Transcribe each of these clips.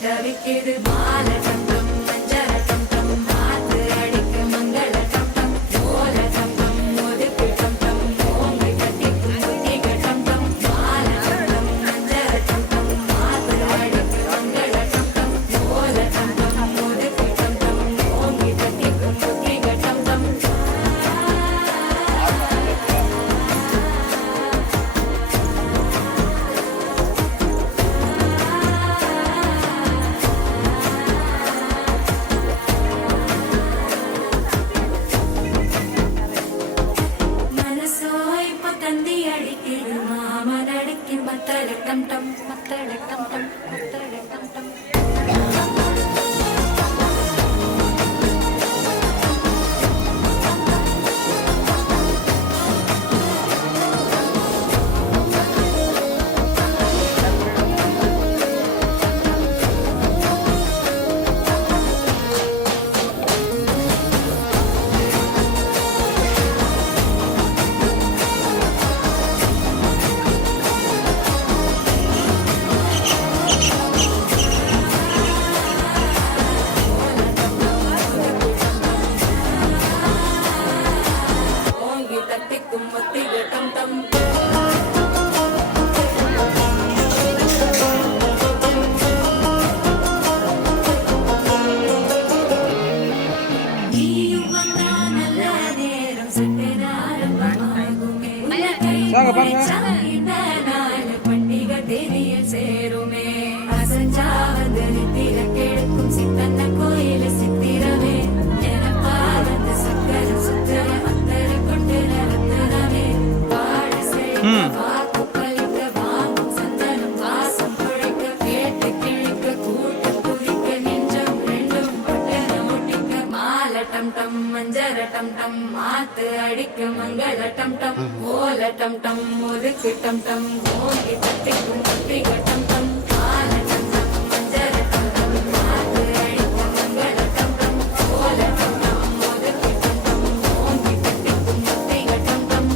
தவிக்கிது மால தங்கம் மஞ்சர தங்கம் மாத்து அடிக்க மங்கள தங்கம் ஓல தங்கம் ஒதுக்கு தங்கம் ஓங்கை கட்டிக்கு முட்டிக தங்கம் மால தங்கம் மஞ்சர தங்கம் மாத்து அடிக்க மங்கள தங்கம் ஓல தங்கம் ஒதுக்கு தங்கம் ஓங்கை கட்டிக்கு முட்டிக தங்கம் மத்தள டம் டம் மத்தள டம் டம் மத்தள டம் டம் பண்டிகை தேதியில் சேருமே அசஞ்சாவதரி திறக்கெடுக்கும் சித்தன்ன கோயில சித்திரமே எனப்பாலந்த சக்கர சுத்தர அத்தர கொண்டு நடத்தனவே பாட செழிக்க வாக்கு பலிக்க வாங்கும் சந்தனம் வாசம் குழைக்க கேட்டு கிழிக்க கூட்ட குதிக்க நெஞ்சம் ரெண்டும் பட்டன ஒட்டிக்க மால டம் டம் மஞ்சர டம் டம் மாத்து அடிக்க மங்கள டம் டம் ஓல டம் டம் ஒதுக்கு டம் டம் ஓங்கி தட்டிக்கும் தட்டிக டம் டம் மால டம் டம் மஞ்சர டம் டம் மாத்து அடிக்க மங்கள டம் டம் ஓல டம் டம் ஒதுக்கு டம் டம் ஓங்கி தட்டிக்கும் தட்டிக டம் டம்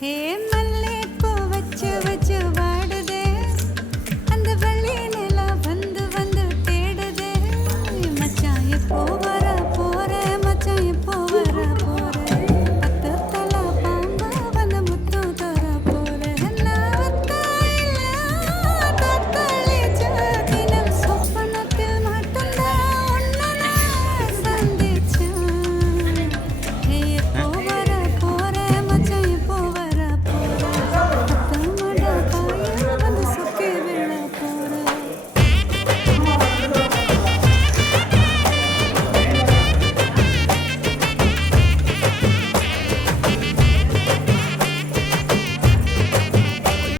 Him